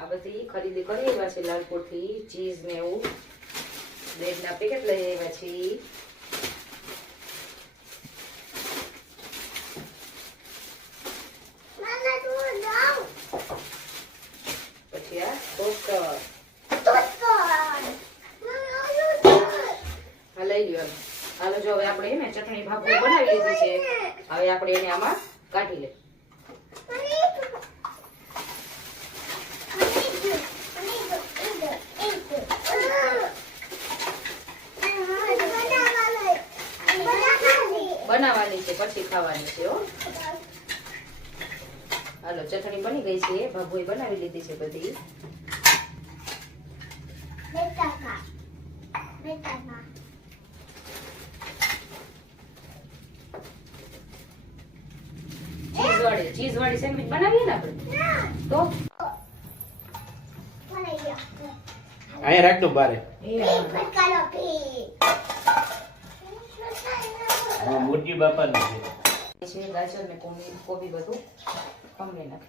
આ બધી ખરીદી કરી આવ્યા છે લાલપુરથી, ચીઝ ને એવું, બ્રેડના પેકેટ લઈ આવ્યા છીએ. પછી આ ટોસ્ટર લઈ લ્યો. હાલો જો હવે આપણે એને ચટણી ભાખરી બનાવી લીધી છે. હવે આપણે એને આમાં કાઢી લે. બનાવવાની છે પછી ખાવાની છે. હો હાલો ચટણી બની ગઈ છે, ભાભોઈ બનાવી લીધી છે બધી. ચીઝ વાળી સેન્ડવિચ બનાવીએ ને આપણે તો અહીંયા રાખ દો બારે. મોટી બાપા છે ગાજર ને કોબી બધું કમી નાખે.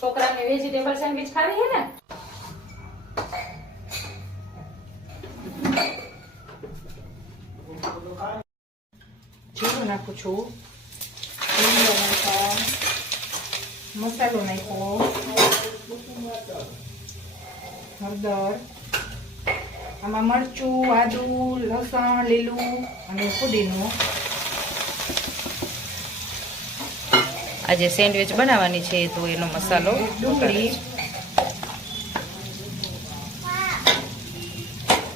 છોકરાને વેજીટેબલ સેન્ડવિચ ખાવી છે ને? જીરું નાખું છું, મસાલો નાખ્યો, હળદર, આમાં મરચું, આદુ, લસણ લીલું અને ફુદીનો. આજે સેન્ડવિચ બનાવવાની છે તો એનો મસાલો, ડુંગળી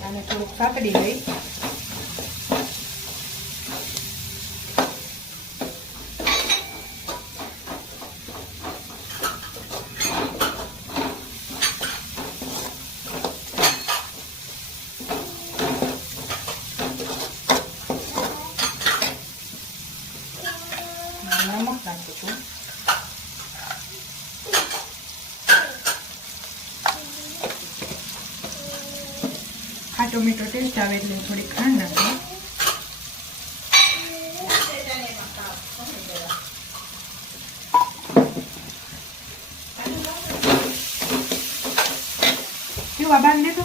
અને થોડુંક સાતડી લઈ. નમક નાખું છું. ખાટો મીઠો ટેસ્ટ આવે એટલે થોડી ખાંડ નાખું. કેવું બાંધ દેતો.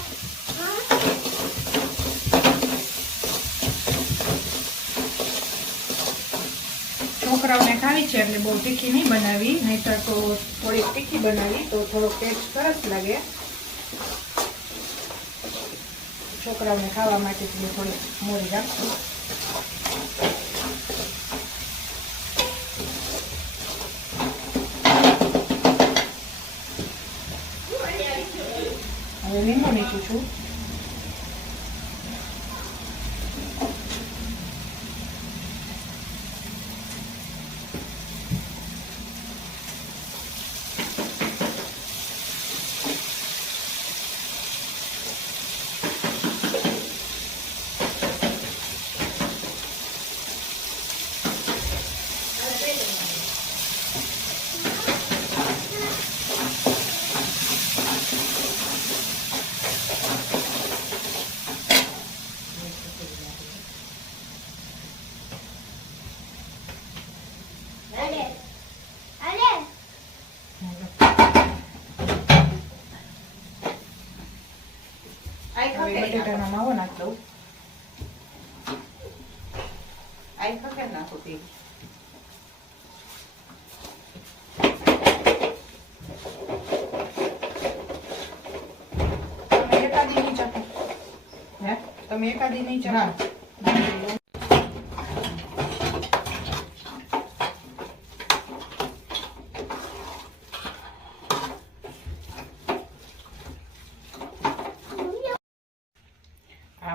છોકરાઓને ખાવી છે એટલે બહુ તીખી નહીં બનાવી, નહીતર તો થોડીક તીખી બનાવી તો થોડોક ટેસ્ટ સરસ લાગે. છોકરાઓને ખાવા માટે થોડીક મોરી રાખશું. હવે લીંબુ નીચું છું. બટેટાનો માવો નાખ દઉં. આઈ ખકે નાખું તે. તમે એકાદી નહીં ચાખો. હે તમે એકાદી નહીં ચાખો.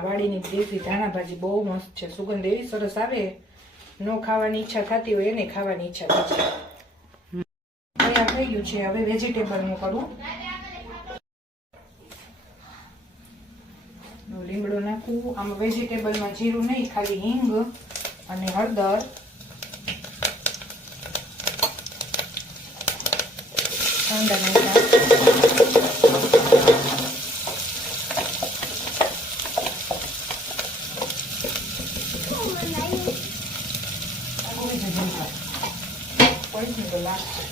વાડીની દેશી ધાણા ભાજી બહુ મસ્ત છે, સુગંધ એવી સરસ આવે. નો ખાવાની ઈચ્છા થતી હોય એને ખાવાની ઈચ્છા થાય છે. તૈયાર થઈ ગયું છે. હવે વેજીટેબલ નું કરું. લીમડો નાખું. આમાં વેજીટેબલમાં જીરું નહીં, ખાલી હિંગ અને હળદર, કાંદા નાખ્યા. કોબી છે જમવા પૈસની તો લાગશે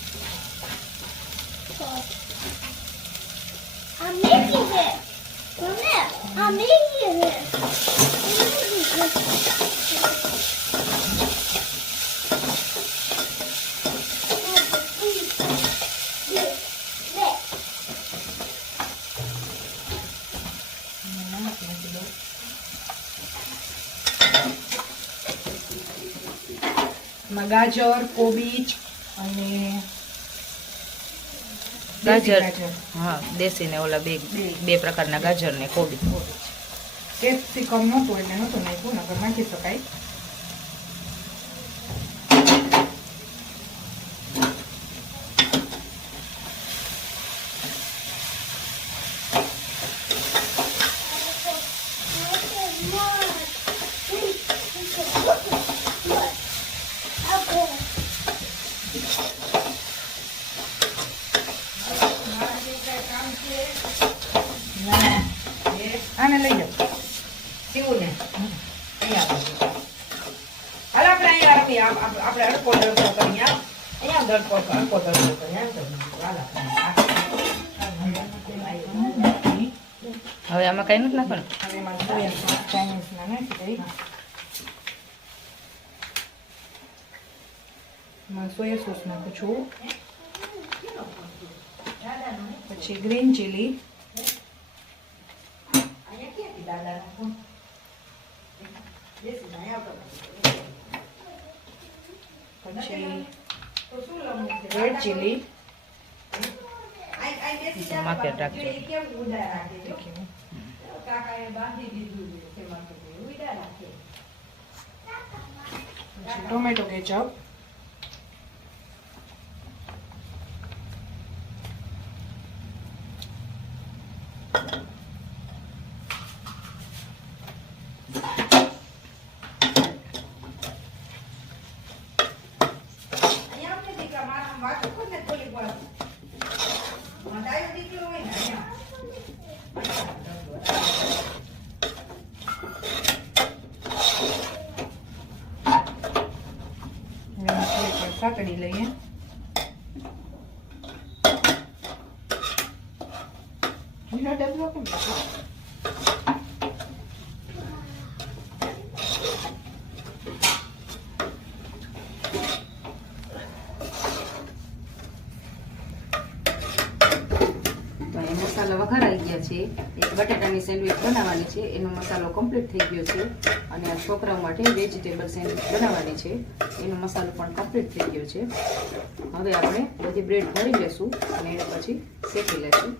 ગાજર કોબીજ અને ગાજર હા દેશી ને ઓલા બે પ્રકારના ગાજર ને કોબી કેપ્સિકમ નહોતું એટલે નહોતું નાખ્યું નકર નાખી શકાય આને લઈ જાઓ શિવને હાલ આપણે અહીંયા રમીએ આપણે અડકો દડકો કરીએ અહીંયા દડકો અડકો દડકો કરીએ હવે આમાં કઈ નથી નાખવાનું હવે એમાં સોયા સોસ ચાઇનીઝના નાખી દઈ એમાં સોયા સોસ નાખું છું પછી ગ્રીન ચીલી પછી રેડ ચીલી માર્કેટ રાખજો ટોમેટો કેચઅપ સાકડી લઈએ ડબલો કેમ મસાલા વઘારાઈ ગયા છે એક બટાટાની સેન્ડવિચ બનાવવાની છે એનો મસાલો કમ્પ્લીટ થઈ ગયો છે અને આ છોકરાઓ માટે વેજીટેબલ સેન્ડવિચ બનાવવાની છે એનો મસાલો પણ કમ્પ્લીટ થઈ ગયો છે હવે આપણે બધી બ્રેડ ભરી લેશું અને એને પછી શેકી લેશું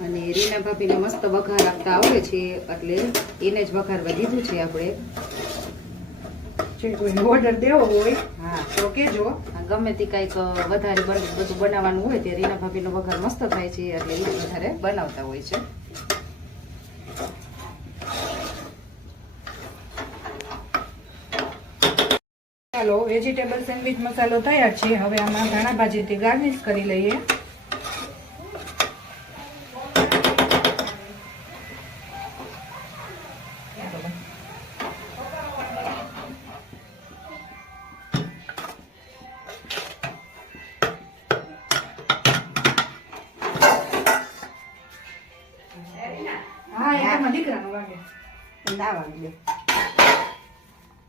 અને રીના ભાભીને મસ્ત વઘાર આપતા આવડે છે એટલે એને જ વઘારવા દીધું છે આપણે જે કોઈ ઓર્ડર દેવો હોય હા તો કેજો ગમે તે કંઈક વધારે બધું બનાવવાનું હોય તે રીના ભાભીનો વઘાર મસ્ત થાય છે એટલે એ જ વધારે બનાવતા હોય છે ચાલો વેજીટેબલ સેન્ડવિચ મસાલો તૈયાર છે હવે આમાં ધાણા ભાજીથી ગાર્નિશ કરી લઈએ હા એમાં દીકરાનો વાગે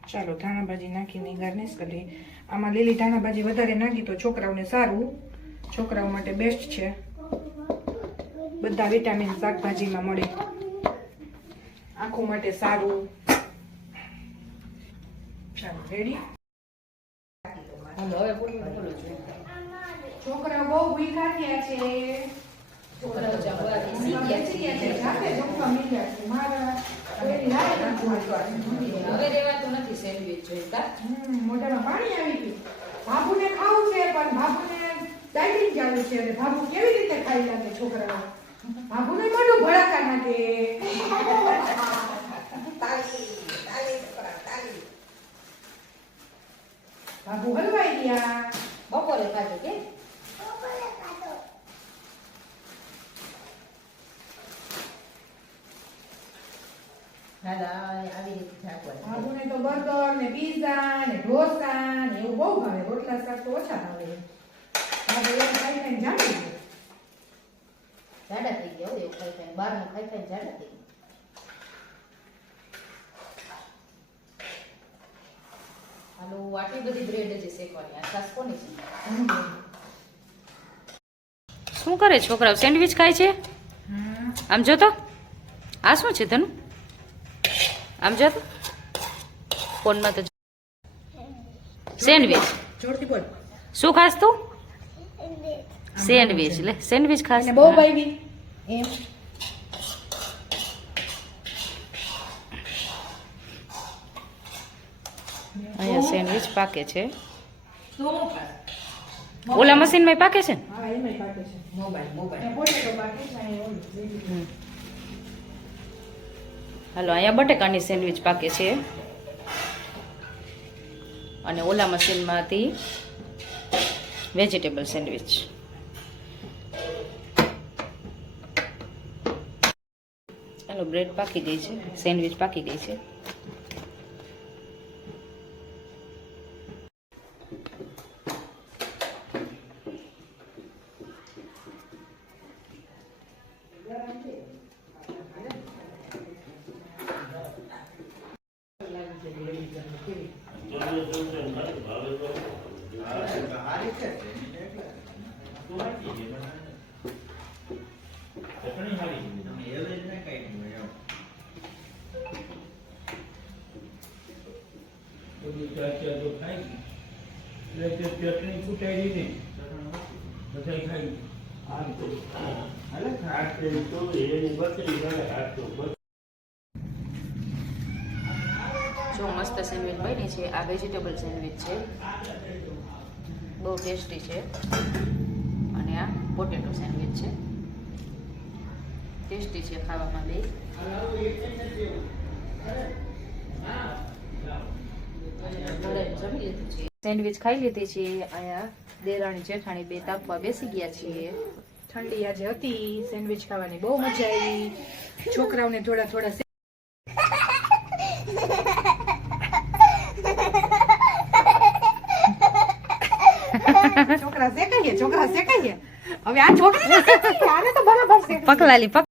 ચાલો ધાણા ભાજી નાખીને ગાર્નિશ કરી આમાં લીલી ધાણા ભાજી વધારે નાખી તો છોકરાઓને સારું છોકરાઓ માટે બેસ્ટ છે બધા વિટામિન શાકભાજીમાં મળે આંખો માટે સારું ચાલો રેડી છોકરાઓ બહુ ભૂખ્યા થયા છે મોઢામાં પાણી આવી ગયું બાબુને ખાવું છે પણ બાબુને ડાયટિંગ ચાલુ છે અને બાબુ કેવી રીતે ખાઈ લાગે છોકરાઓ બાબુને મોઢું ભડાકા નાખે બાબુ હલવાઈ ગયા. બપોરે ખાધું કે બાબુને તો બર્ગર ને પીઝા ને ઢોસા ને એવું બહુ ભાવે. રોટલા શાક તો ઓછા ભાવે. બાબુ એવું ખાઈ ખાઈને જામી ગયો. જાડા થઈ ગયા એવું ખાઈ ખાઈ બહારનું ખાઈ ખાઈ જાડા થઈ ગયા. હાલો આટલી બધી બ્રેડ છે શેકવાની આ ખાસ કોની છે શું કરે છોકરાઓ સેન્ડવિચ ખાય છે આમ જો તો આ શું છે તનું આમ જો તો ફોનમાં તો સેન્ડવિચ જોરથી બોલ. શું ખાસ તું સેન્ડવિચ લે સેન્ડવિચ ખાસ એને બહુ ભાવી એમ. અહીંયા સેન્ડવિચ પાકે છે ઓલા મશીનમાં પાકે છે ને હા એમાંય પાકે છે. અને પોટેટો પાકે છે અને ઓલું લીલું. હાલો અહીંયા બટેકાની સેન્ડવિચ પાકે છે અને ઓલા મશીનમાંથી વેજીટેબલ સેન્ડવિચ. ચાલો બ્રેડ પાકી ગઈ છે સેન્ડવિચ પાકી ગઈ છે. ચટણી કુટાઈ દીધી બધા ખાઈ જો મસ્ત સેન્ડવિચ બની છે આ વેજીટેબલ સેન્ડવિચ છે બહુ ટેસ્ટી છે અને આ પોટેટો સેન્ડવિચ છે ટેસ્ટી છે ખાવામાં બે. સેન્ડવિચ ખાઈ લીધી છે અહીંયા દેરાણી જેઠાણી બે તાપવા બેસી ગયા છીએ. ઠંડી આજે હતી. સેન્ડવિચ ખાવાની બહુ મજા આવી. છોકરાઓને થોડા થોડા છોકરા શેકાઈએ હવે આ છોકરા આને તો બરાબર છે. પકલાલી